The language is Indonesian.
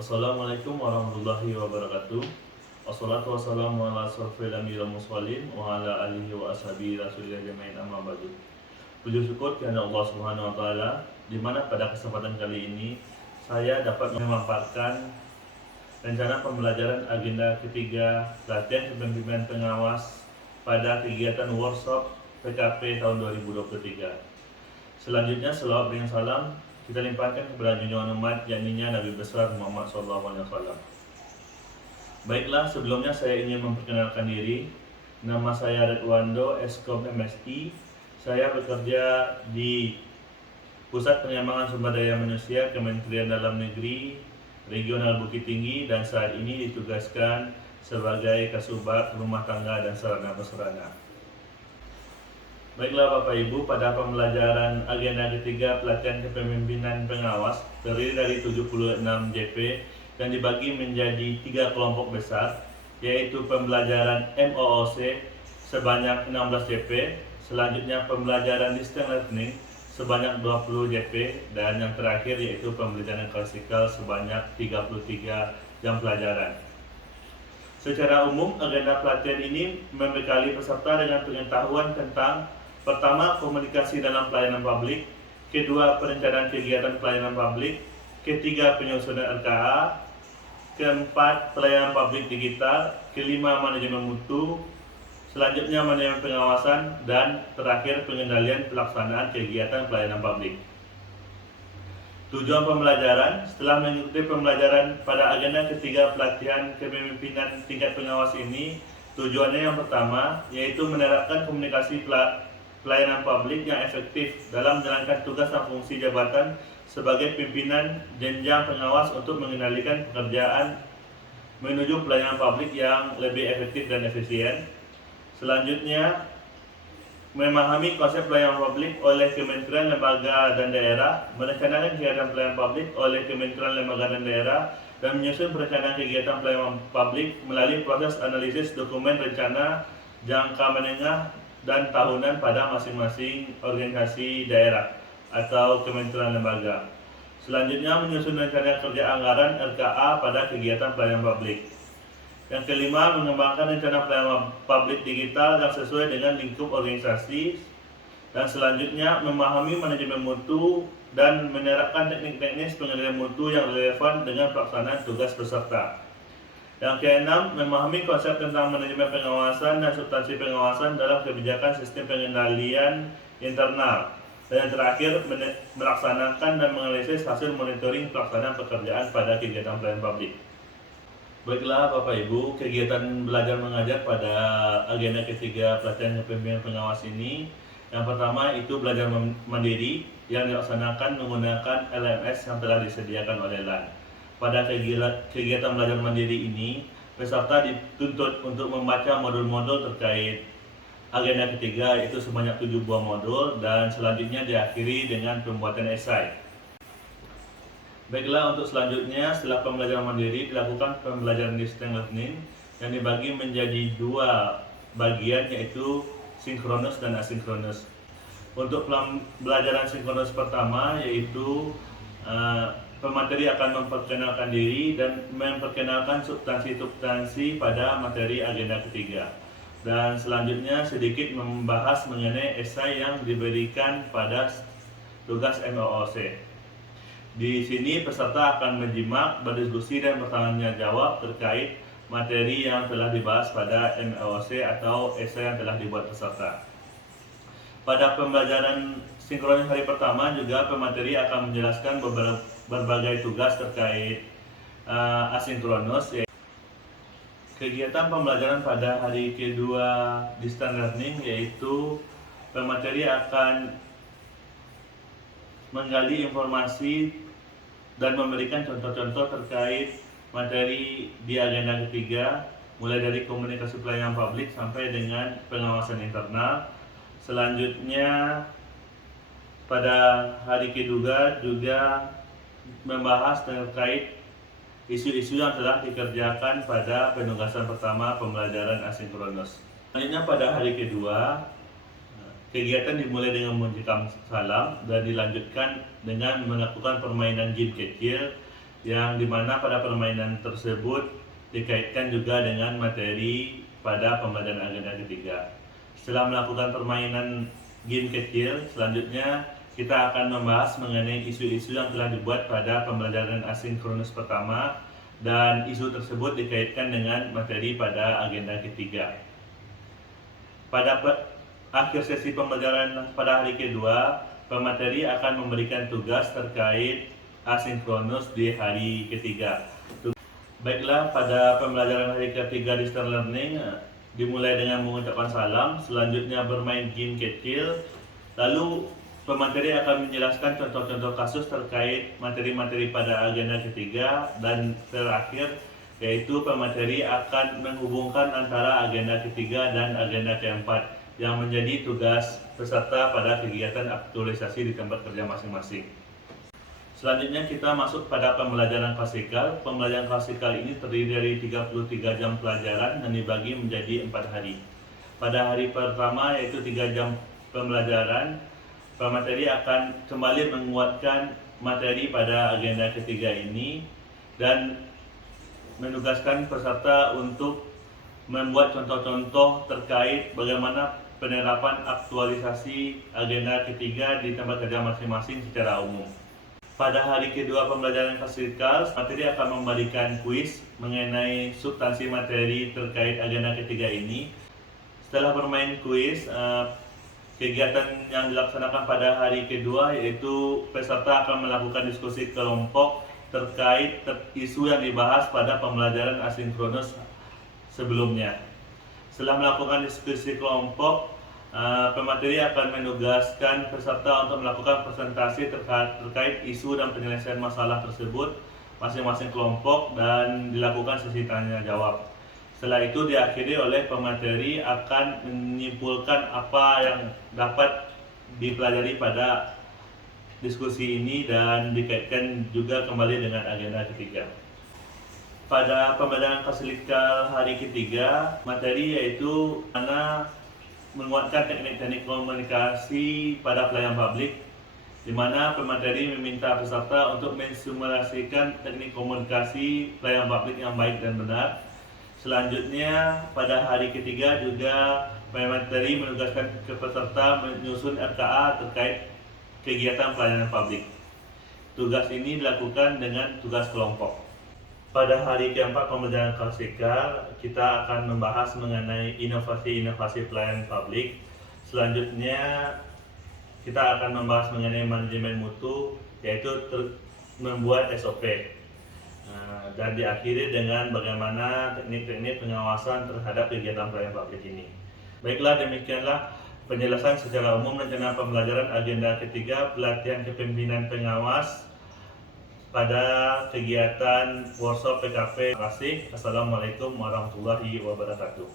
Assalamualaikum warahmatullahi wabarakatuh. Wassalatu wassalamu ala asrofil anbiya'i wal mursalin wa ala alihi wa ashabihi rasulillah jami'in amma ba'du. Puji syukur kepada Allah Subhanahu wa taala di mana pada kesempatan kali ini saya dapat memaparkan rencana pembelajaran agenda ketiga latihan kepemimpinan pengawas pada kegiatan workshop PKP tahun 2023. Selanjutnya selawat dengan salam kita limpahkan kepada junjungan umat yakninya Nabi besar Muhammad SAW. Baiklah, sebelumnya saya ingin memperkenalkan diri. Nama saya Redwando, Eskom MSI. Saya bekerja di Pusat Pengembangan Sumber Daya Manusia Kementerian Dalam Negeri Regional Bukit Tinggi dan saat ini ditugaskan sebagai Kasubag Rumah Tangga dan Sarana Prasarana. Baiklah Bapak Ibu, pada pembelajaran agenda ketiga pelatihan kepemimpinan pengawas terdiri dari 76 JP dan dibagi menjadi 3 kelompok besar, yaitu pembelajaran MOOC sebanyak 16 JP, selanjutnya pembelajaran distance learning sebanyak 20 JP, dan yang terakhir yaitu pembelajaran klasikal sebanyak 33 jam pelajaran. Secara umum, agenda pelatihan ini membekali peserta dengan pengetahuan tentang pertama, komunikasi dalam pelayanan publik. Kedua, perencanaan kegiatan pelayanan publik. Ketiga, penyusunan RKA. Keempat, pelayanan publik digital. Kelima, manajemen mutu. Selanjutnya, manajemen pengawasan. Dan terakhir, pengendalian pelaksanaan kegiatan pelayanan publik. Tujuan pembelajaran: setelah mengikuti pembelajaran pada agenda ketiga pelatihan kepemimpinan tingkat pengawas ini, tujuannya yang pertama yaitu menerapkan komunikasi pelayanan publik yang efektif dalam menjalankan tugas dan fungsi jabatan sebagai pimpinan jenjang pengawas untuk mengendalikan pekerjaan menuju pelayanan publik yang lebih efektif dan efisien. Selanjutnya, memahami konsep pelayanan publik oleh kementerian, lembaga, dan daerah, merencanakan kegiatan pelayanan publik oleh kementerian, lembaga, dan daerah, dan menyusun perencanaan kegiatan pelayanan publik melalui proses analisis dokumen rencana jangka menengah dan tahunan pada masing-masing organisasi daerah atau kementerian lembaga. Selanjutnya, menyusun rencana kerja anggaran RKA pada kegiatan pelayanan publik. Yang kelima, mengembangkan rencana pelayanan publik digital yang sesuai dengan lingkup organisasi. Dan selanjutnya, memahami manajemen mutu dan menerapkan teknik-teknis pengendalian mutu yang relevan dengan pelaksanaan tugas peserta. Yang keenam, memahami konsep tentang manajemen pengawasan dan substansi pengawasan dalam kebijakan sistem pengendalian internal. Dan yang terakhir, melaksanakan dan menganalisis hasil monitoring pelaksanaan pekerjaan pada kegiatan pelayanan publik. Baiklah Bapak Ibu, kegiatan belajar mengajar pada agenda ketiga pelatihan kepemimpinan pengawas ini, yang pertama itu belajar mandiri yang dilaksanakan menggunakan LMS yang telah disediakan oleh LAN. Pada kegiatan belajar mandiri ini, peserta dituntut untuk membaca modul-modul terkait agenda ketiga, yaitu sebanyak 7 buah modul, dan selanjutnya diakhiri dengan pembuatan esai. Baiklah, untuk selanjutnya setelah pembelajaran mandiri dilakukan pembelajaran distance learning yang dibagi menjadi 2 bagian, yaitu sinkronus dan asinkronus. Untuk pembelajaran sinkronus pertama yaitu pemateri akan memperkenalkan diri dan memperkenalkan substansi-substansi pada materi agenda ketiga. Dan selanjutnya sedikit membahas mengenai esai yang diberikan pada tugas MOOC. Di sini peserta akan menyimak, berdiskusi, dan bertanya jawab terkait materi yang telah dibahas pada MOOC atau esai yang telah dibuat peserta. Pada pembelajaran sinkronis hari pertama juga pemateri akan menjelaskan berbagai tugas terkait asinkronus. Kegiatan pembelajaran pada hari kedua distance learning yaitu pemateri akan menggali informasi dan memberikan contoh-contoh terkait materi di agenda ketiga, mulai dari komunikasi pelayanan publik sampai dengan pengawasan internal. Selanjutnya pada hari kedua juga membahas terkait isu-isu yang telah dikerjakan pada penugasan pertama pembelajaran asinkronus. Selanjutnya pada hari kedua, kegiatan dimulai dengan mengucapkan salam dan dilanjutkan dengan melakukan permainan game kecil yang dimana pada permainan tersebut dikaitkan juga dengan materi pada pembelajaran agenda ketiga. Setelah melakukan permainan game kecil, selanjutnya kita akan membahas mengenai isu-isu yang telah dibuat pada pembelajaran asinkronus pertama, dan isu tersebut dikaitkan dengan materi pada agenda ketiga. Pada akhir sesi pembelajaran pada hari kedua, pemateri akan memberikan tugas terkait asinkronus di hari ketiga. Baiklah, pada pembelajaran hari ketiga distance learning dimulai dengan mengucapkan salam, selanjutnya bermain game kecil, lalu pemateri akan menjelaskan contoh-contoh kasus terkait materi-materi pada agenda ketiga, dan terakhir yaitu pemateri akan menghubungkan antara agenda ketiga dan agenda keempat yang menjadi tugas peserta pada kegiatan aktualisasi di tempat kerja masing-masing. Selanjutnya kita masuk pada pembelajaran klasikal. Pembelajaran klasikal ini terdiri dari 33 jam pelajaran dan dibagi menjadi 4 hari. Pada hari pertama yaitu 3 jam pembelajaran, pemateri akan kembali menguatkan materi pada agenda ketiga ini dan menugaskan peserta untuk membuat contoh-contoh terkait bagaimana penerapan aktualisasi agenda ketiga di tempat kerja masing-masing secara umum. Pada hari kedua pembelajaran klasikal, materi akan memberikan kuis mengenai substansi materi terkait agenda ketiga ini. Setelah bermain kuis, kegiatan yang dilaksanakan pada hari kedua yaitu peserta akan melakukan diskusi kelompok terkait isu yang dibahas pada pembelajaran asinkronus sebelumnya. Setelah melakukan diskusi kelompok, pemateri akan menugaskan peserta untuk melakukan presentasi terkait isu dan penyelesaian masalah tersebut masing-masing kelompok dan dilakukan sesi tanya jawab. Setelah itu diakhiri oleh pemateri akan menyimpulkan apa yang dapat dipelajari pada diskusi ini dan dikaitkan juga kembali dengan agenda ketiga. Pada pembelajaran klasikal hari ketiga, materi yaitu menguatkan teknik-teknik komunikasi pada pelayanan publik, di mana pemateri meminta peserta untuk mensimulasikan teknik komunikasi pelayanan publik yang baik dan benar. Selanjutnya pada hari ketiga juga pemateri menugaskan ke peserta menyusun RKA terkait kegiatan pelayanan publik. Tugas ini dilakukan dengan tugas kelompok. Pada hari keempat pembelajaran klasikal, kita akan membahas mengenai inovasi-inovasi pelayanan publik. Selanjutnya, kita akan membahas mengenai manajemen mutu, yaitu membuat SOP. Dan diakhiri dengan bagaimana teknik-teknik pengawasan terhadap kegiatan pelayanan publik ini. Baiklah, demikianlah penjelasan secara umum rencana pembelajaran agenda ketiga pelatihan kepemimpinan pengawas pada kegiatan workshop PKP. Terima kasih. Assalamualaikum warahmatullahi wabarakatuh.